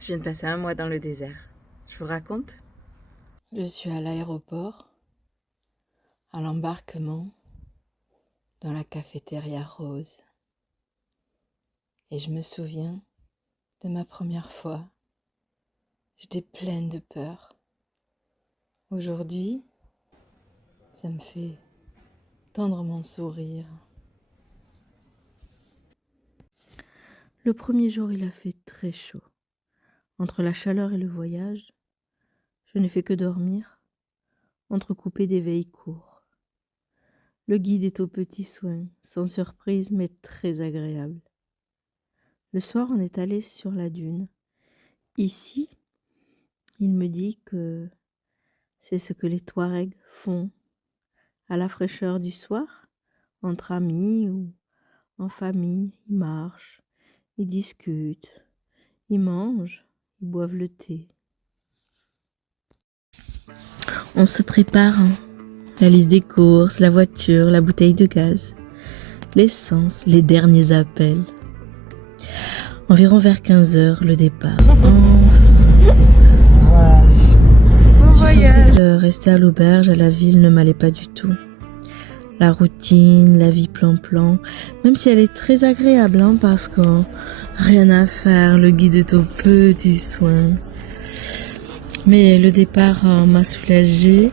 Je viens de passer un mois dans le désert. Je vous raconte? Je suis à l'aéroport, à l'embarquement, dans la cafétéria rose. Et je me souviens de ma première fois. J'étais pleine de peur. Aujourd'hui, ça me fait tendrement sourire. Le premier jour, il a fait très chaud. Entre la chaleur et le voyage, je n'ai fait que dormir, entrecoupé d'éveils courts. Le guide est aux petits soins, sans surprise mais très agréable. Le soir, on est allé sur la dune. Ici, il me dit que c'est ce que les Touaregs font à la fraîcheur du soir, entre amis ou en famille. Ils marchent, ils discutent, ils mangent, ils boivent le thé. On se prépare, hein. La liste des courses, la voiture, la bouteille de gaz, l'essence, les derniers appels. Environ vers 15h, le départ. J'ai senti que rester à l'auberge, à la ville, ne m'allait pas du tout. La routine, la vie plan-plan, même si elle est très agréable, hein, parce que rien à faire, le guide est aux petits soins. Mais le départ m'a soulagée,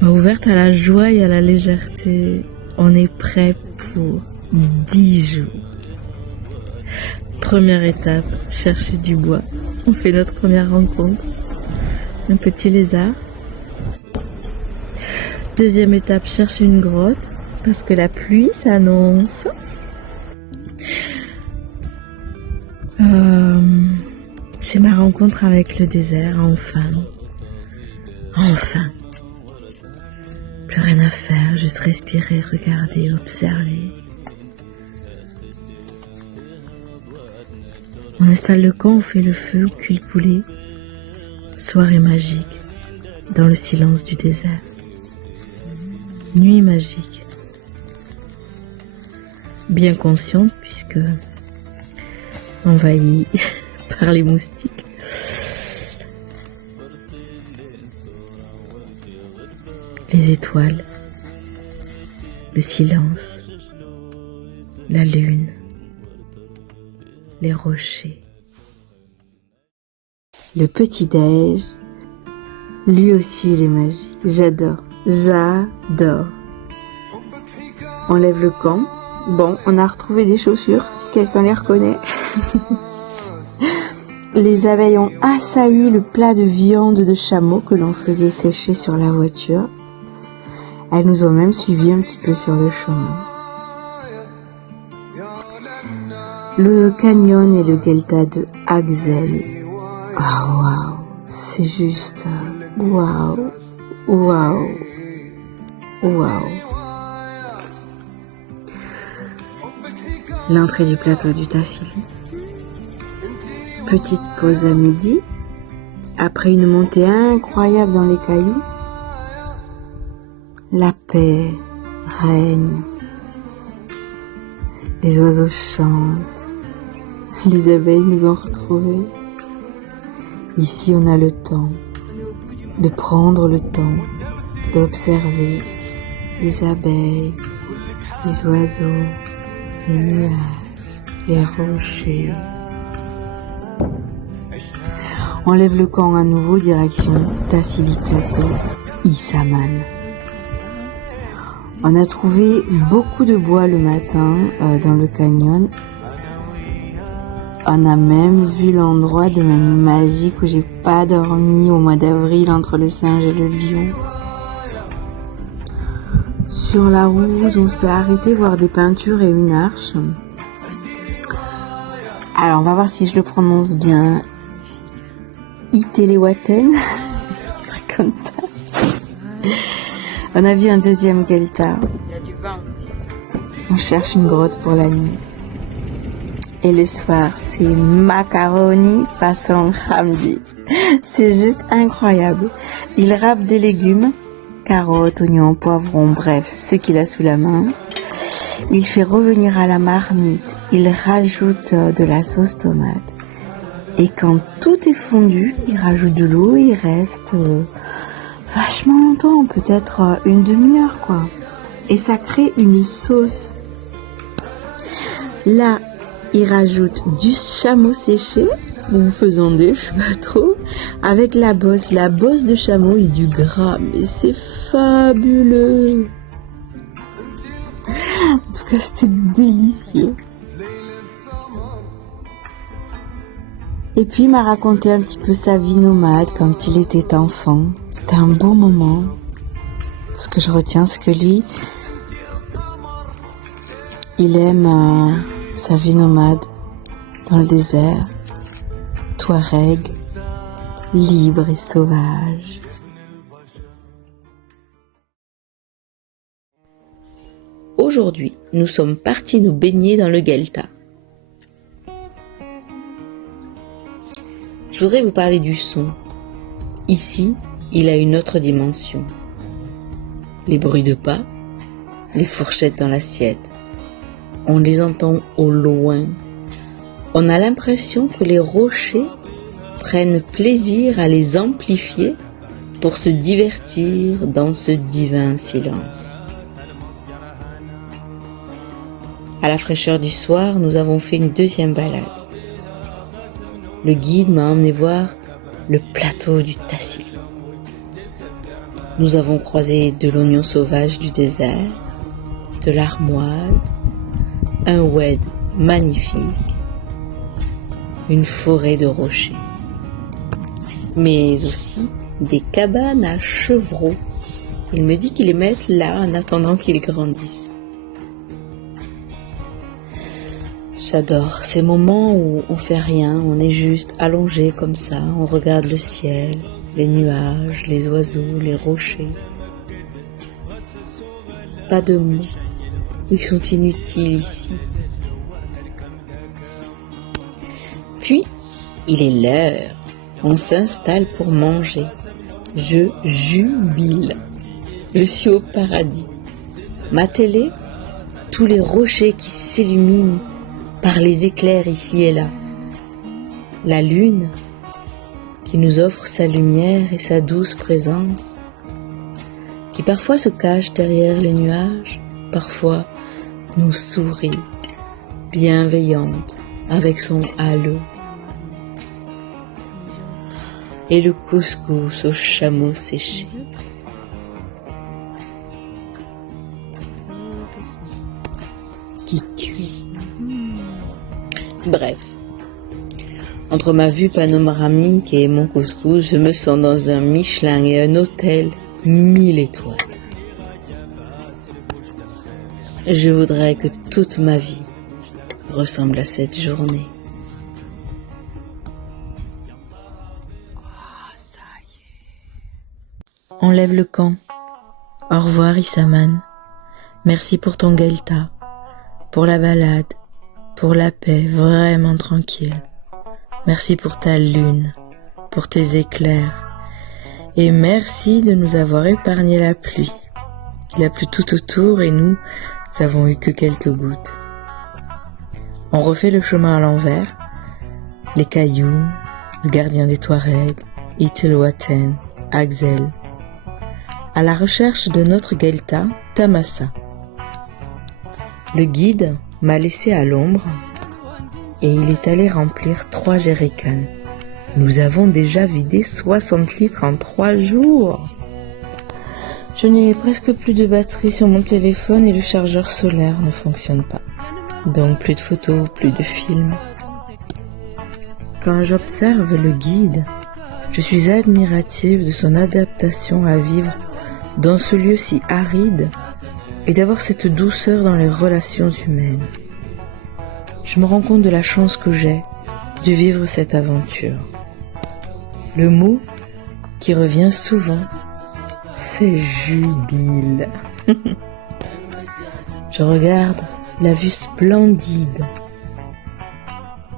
m'a ouverte à la joie et à la légèreté. On est prêt pour 10 jours. Première étape, chercher du bois. On fait notre première rencontre. Un petit lézard. Deuxième étape, chercher une grotte, parce que la pluie s'annonce. C'est ma rencontre avec le désert, enfin. Enfin. Plus rien à faire, juste respirer, regarder, observer. On installe le camp, on fait le feu, on cuit le poulet. Soirée magique, dans le silence du désert. Nuit magique. Bien consciente puisque envahie par les moustiques. Les étoiles, le silence, la lune, les rochers. Le petit-déj, lui aussi il est magique. J'adore. On lève le camp. Bon, on a retrouvé des chaussures, si quelqu'un les reconnaît. Les abeilles ont assailli le plat de viande de chameau que l'on faisait sécher sur la voiture. Elles nous ont même suivis un petit peu sur le chemin. Le canyon et le delta de Axel. Ah waouh, c'est juste waouh. L'entrée du plateau du Tassili. Petite pause à midi. Après une montée incroyable dans les cailloux. La paix règne. Les oiseaux chantent. Les abeilles nous ont retrouvés. Ici, on a le temps de prendre le temps d'observer les abeilles, les oiseaux, les nuages, les rochers. On lève le camp à nouveau, direction Tassili Plateau, Issaman. On a trouvé beaucoup de bois le matin dans le canyon. On a même vu l'endroit de ma nuit magique où j'ai pas dormi au mois d'avril entre le singe et le lion. Sur la route, on s'est arrêté voir des peintures et une arche. Alors, on va voir si je le prononce bien. Itelewaten, un truc comme ça. On a vu un deuxième delta. On cherche une grotte pour la nuit. Et le soir, c'est macaroni façon Hamdi. C'est juste incroyable. Il râpe des légumes, carottes, oignons, poivrons, bref, ce qu'il a sous la main. Il fait revenir à la marmite. Il rajoute de la sauce tomate. Et quand tout est fondu, il rajoute de l'eau et il reste vachement longtemps, peut-être une demi-heure quoi. Et ça crée une sauce. Là, il rajoute du chameau séché, ou faisant des, je sais pas trop, avec la bosse de chameau et du gras, mais c'est fabuleux. En tout cas, c'était délicieux. Et puis, il m'a raconté un petit peu sa vie nomade quand il était enfant. C'était un beau moment. Ce que je retiens, c'est que lui, il aime sa vie nomade dans le désert, Touareg, libre et sauvage. Aujourd'hui, nous sommes partis nous baigner dans le Guelta. Je voudrais vous parler du son. Ici, il a une autre dimension. Les bruits de pas, les fourchettes dans l'assiette. On les entend au loin. On a l'impression que les rochers prennent plaisir à les amplifier pour se divertir dans ce divin silence. À la fraîcheur du soir, nous avons fait une deuxième balade. Le guide m'a emmené voir le plateau du Tassili. Nous avons croisé de l'oignon sauvage du désert, de l'armoise, un oued magnifique, une forêt de rochers, mais aussi des cabanes à chevreaux. Il me dit qu'ils les mettent là en attendant qu'ils grandissent. J'adore ces moments où on fait rien, on est juste allongé comme ça, on regarde le ciel, les nuages, les oiseaux, les rochers. Pas de mots, ils sont inutiles ici. Puis, il est l'heure, on s'installe pour manger. Je jubile, je suis au paradis. Ma télé, tous les rochers qui s'illuminent par les éclairs ici et là. La lune qui nous offre sa lumière et sa douce présence, qui parfois se cache derrière les nuages, parfois nous sourit, bienveillante, avec son halo. Et le couscous au chameau séché. Qui cuit. Bref, entre ma vue panoramique et mon couscous, je me sens dans un Michelin et un hôtel 1000 étoiles. Je voudrais que toute ma vie ressemble à cette journée. On lève le camp. Au revoir Issaman. Merci pour ton Guelta, pour la balade, pour la paix vraiment tranquille. Merci pour ta lune, pour tes éclairs. Et merci de nous avoir épargné la pluie. Il a plu tout autour et nous avons eu que quelques gouttes. On refait le chemin à l'envers. Les cailloux, le gardien des Touaregs, Itelwaten, Axel. À la recherche de notre Guelta, Tamassa. Le guide m'a laissé à l'ombre et il est allé remplir 3 jerrycans. Nous avons déjà vidé 60 litres en 3 jours. Je n'ai presque plus de batterie sur mon téléphone et le chargeur solaire ne fonctionne pas. Donc plus de photos, plus de films. Quand j'observe le guide, je suis admirative de son adaptation à vivre dans ce lieu si aride et d'avoir cette douceur dans les relations humaines. Je me rends compte de la chance que j'ai de vivre cette aventure. Le mot qui revient souvent, c'est jubile. Je regarde la vue splendide.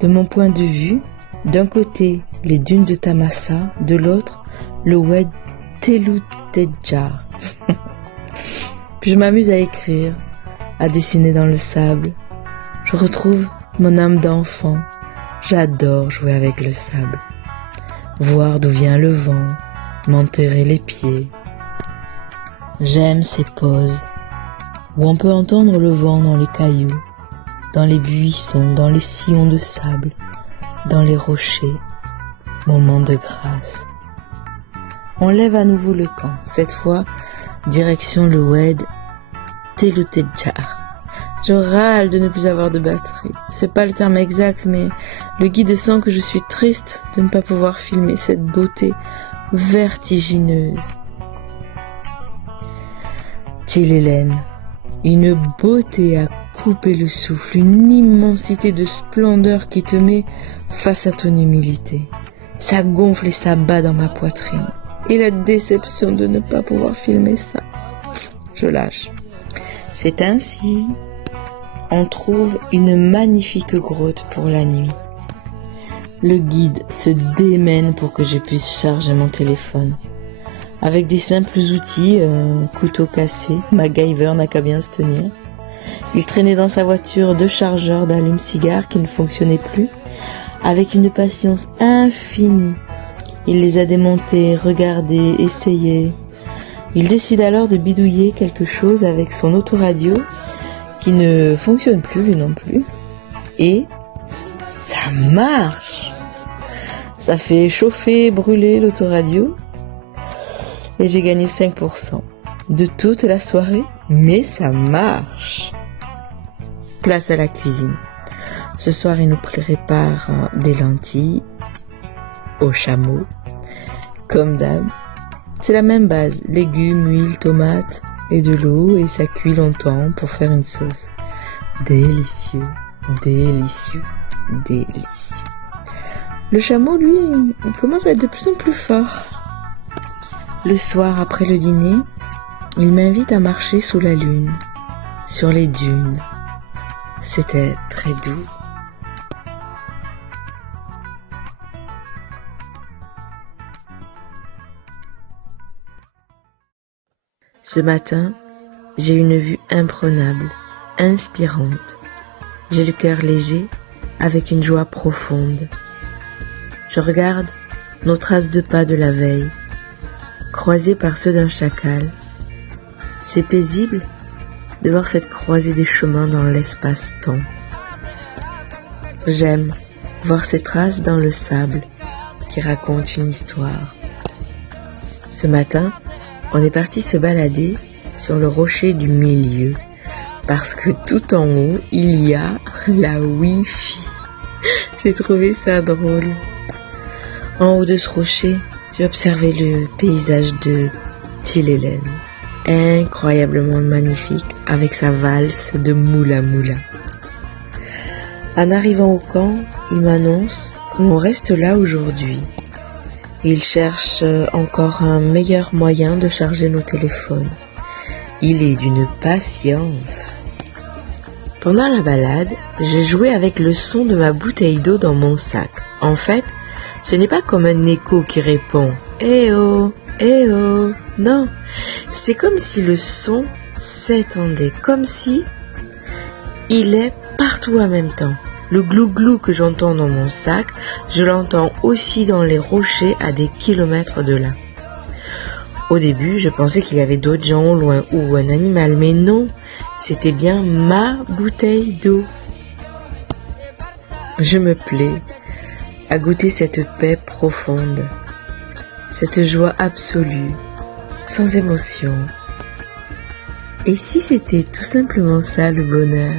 De mon point de vue, d'un côté les dunes de Tamassa, de l'autre le oued Telutedjar. Puis je m'amuse à écrire, à dessiner dans le sable. Je retrouve mon âme d'enfant. J'adore jouer avec le sable, voir d'où vient le vent, m'enterrer les pieds. J'aime ces pauses où on peut entendre le vent dans les cailloux, dans les buissons, dans les sillons de sable, dans les rochers. Moment de grâce. On lève à nouveau le camp, cette fois direction le Oued Telutedjar. Je râle de ne plus avoir de batterie. C'est pas le terme exact, mais le guide sent que je suis triste de ne pas pouvoir filmer cette beauté vertigineuse. Tillelen, une beauté à couper le souffle, une immensité de splendeur qui te met face à ton humilité. Ça gonfle et ça bat dans ma poitrine. Et la déception de ne pas pouvoir filmer ça. Je lâche. C'est ainsi, on trouve une magnifique grotte pour la nuit. Le guide se démène pour que je puisse charger mon téléphone. Avec des simples outils, un couteau cassé, MacGyver n'a qu'à bien se tenir. Il traînait dans sa voiture 2 chargeurs d'allume-cigare qui ne fonctionnaient plus, avec une patience infinie. Il les a démontés, regardés, essayés. Il décide alors de bidouiller quelque chose avec son autoradio qui ne fonctionne plus lui non plus. Et ça marche. Ça fait chauffer, brûler l'autoradio. Et j'ai gagné 5% de toute la soirée, mais ça marche. Place à la cuisine. Ce soir, il nous prépare des lentilles au chameau, comme d'hab. C'est la même base, légumes, huile, tomates et de l'eau, et ça cuit longtemps pour faire une sauce. Délicieux, délicieux, délicieux. Le chameau, lui, il commence à être de plus en plus fort. Le soir, après le dîner, il m'invite à marcher sous la lune, sur les dunes. C'était très doux. Ce matin, j'ai une vue imprenable, inspirante. J'ai le cœur léger, avec une joie profonde. Je regarde nos traces de pas de la veille, croisées par ceux d'un chacal. C'est paisible de voir cette croisée des chemins dans l'espace-temps. J'aime voir ces traces dans le sable qui racontent une histoire. Ce matin, on est parti se balader sur le rocher du milieu parce que tout en haut, il y a la Wi-Fi. J'ai trouvé ça drôle. En haut de ce rocher, j'ai observé le paysage de Tillelen, incroyablement magnifique avec sa valse de moula moula. En arrivant au camp, il m'annonce qu'on reste là aujourd'hui. Il cherche encore un meilleur moyen de charger nos téléphones. Il est d'une patience. Pendant la balade, j'ai joué avec le son de ma bouteille d'eau dans mon sac. En fait, ce n'est pas comme un écho qui répond « Eh oh, eh oh !» Non, c'est comme si le son s'étendait, comme si il est partout en même temps. Le glou-glou que j'entends dans mon sac, je l'entends aussi dans les rochers à des kilomètres de là. Au début, je pensais qu'il y avait d'autres gens au loin ou un animal, mais non, c'était bien ma bouteille d'eau. Je me plais à goûter cette paix profonde, cette joie absolue, sans émotion. Et si c'était tout simplement ça le bonheur ?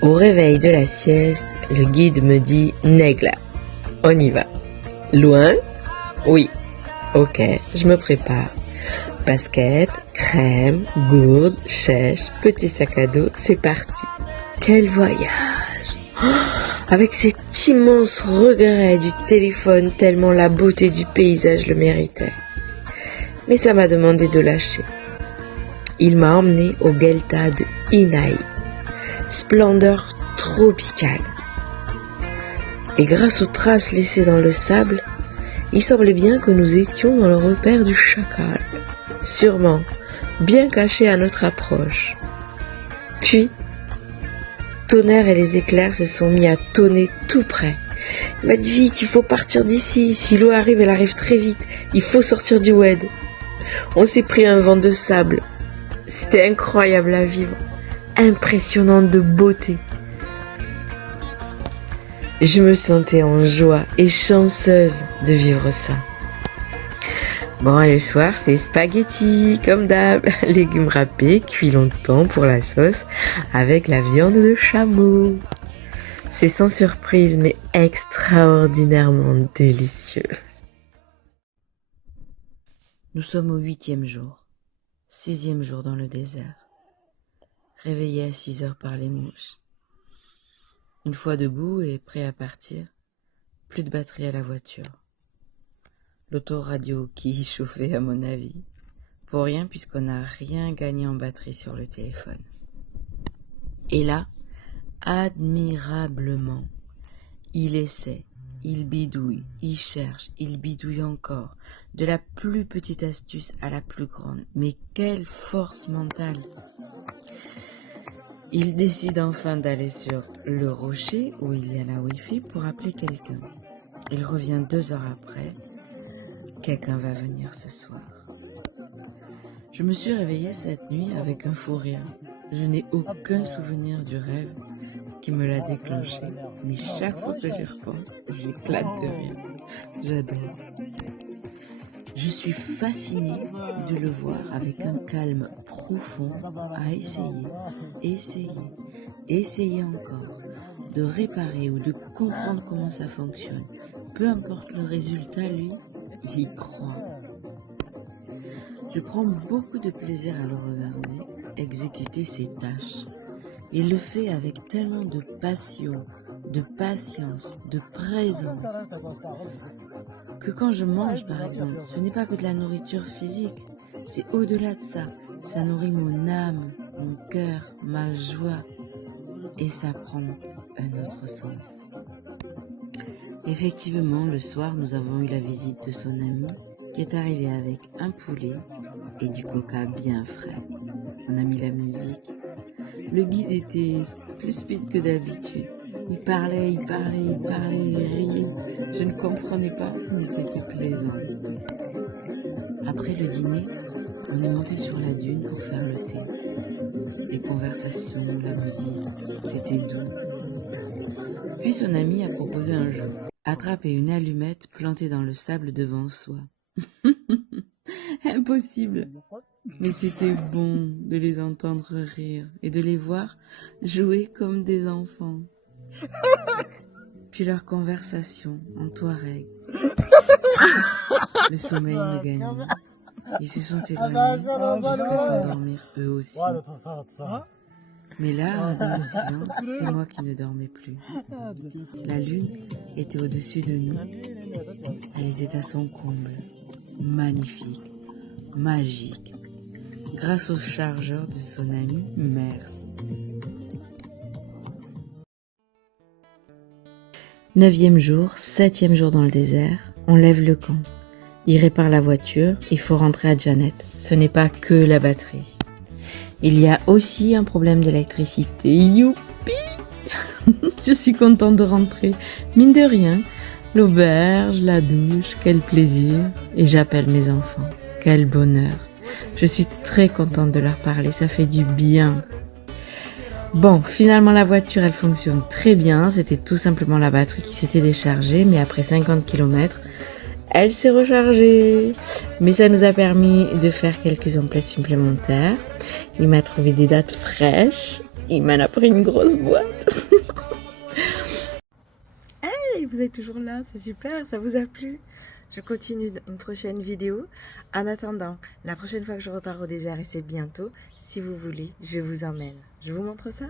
Au réveil de la sieste, le guide me dit « Negla, on y va. » Loin ? Oui. Ok, je me prépare. Basket, crème, gourde, chèche, petit sac à dos, c'est parti. Quel voyage ! Avec cet immense regret du téléphone tellement la beauté du paysage le méritait. Mais ça m'a demandé de lâcher. Il m'a emmené au Delta de Inaï. Splendeur tropicale. Et grâce aux traces laissées dans le sable, il semblait bien que nous étions dans le repère du chacal, sûrement bien caché à notre approche. Puis, tonnerre et les éclairs se sont mis à tonner tout près. Il m'a dit vite, il faut partir d'ici. Si l'eau arrive, elle arrive très vite. Il faut sortir du oued. On s'est pris un vent de sable. C'était incroyable à vivre. Impressionnant de beauté. Je me sentais en joie et chanceuse de vivre ça. Bon, et le soir, c'est spaghetti, comme d'hab. Légumes râpés, cuits longtemps pour la sauce, avec la viande de chameau. C'est sans surprise, mais extraordinairement délicieux. Nous sommes au 8e jour, 6e jour dans le désert, réveillé à 6 heures par les mouches. Une fois debout et prêt à partir, plus de batterie à la voiture. L'autoradio qui chauffait à mon avis, pour rien puisqu'on n'a rien gagné en batterie sur le téléphone. Et là, admirablement, il essaie, il bidouille, il cherche, il bidouille encore, de la plus petite astuce à la plus grande. Mais quelle force mentale! Il décide enfin d'aller sur le rocher où il y a la Wi-Fi pour appeler quelqu'un. Il revient 2 heures après. Quelqu'un va venir ce soir. Je me suis réveillée cette nuit avec un fou rire. Je n'ai aucun souvenir du rêve qui me l'a déclenché, mais chaque fois que j'y repense, j'éclate de rire. J'adore. Je suis fascinée de le voir avec un calme profond à essayer encore, de réparer ou de comprendre comment ça fonctionne. Peu importe le résultat, lui, il y croit. Je prends beaucoup de plaisir à le regarder exécuter ses tâches. Il le fait avec tellement de passion, de patience, de présence, que quand je mange par exemple, ce n'est pas que de la nourriture physique, c'est au-delà de ça. Ça nourrit mon âme, mon cœur, ma joie, et ça prend un autre sens. Effectivement, le soir, nous avons eu la visite de son ami qui est arrivé avec un poulet et du coca bien frais. On a mis la musique. Le guide était plus speed que d'habitude. Il parlait, il riait. Je ne comprenais pas, mais c'était plaisant. Après le dîner, on est monté sur la dune pour faire le thé. Les conversations, la musique, c'était doux. Puis son ami a proposé un jeu. Attraper une allumette plantée dans le sable devant soi. Impossible. Mais c'était bon de les entendre rire et de les voir jouer comme des enfants. Puis leur conversation en touareg. Le sommeil me gagnait. Ils se sont éloignés jusqu'à s'endormir eux aussi. Mais là, dans le silence, c'est moi qui ne dormais plus. La lune était au-dessus de nous. Elle était à son comble. Magnifique, magique. Grâce au chargeur de son ami, merci. 9e jour, 7e jour dans le désert, on lève le camp. Il répare la voiture, il faut rentrer à Janet. Ce n'est pas que la batterie. Il y a aussi un problème d'électricité. Youpi! Je suis contente de rentrer. Mine de rien, l'auberge, la douche, quel plaisir. Et j'appelle mes enfants. Quel bonheur. Je suis très contente de leur parler, ça fait du bien. Bon, finalement la voiture, elle fonctionne très bien. C'était tout simplement la batterie qui s'était déchargée, mais après 50 km, elle s'est rechargée. Mais ça nous a permis de faire quelques emplettes supplémentaires. Il m'a trouvé des dattes fraîches. Il m'en a pris une grosse boîte. Hey, vous êtes toujours là, c'est super, ça vous a plu? Je continue une prochaine vidéo. En attendant, la prochaine fois que je repars au désert, et c'est bientôt, si vous voulez, je vous emmène. Je vous montre ça?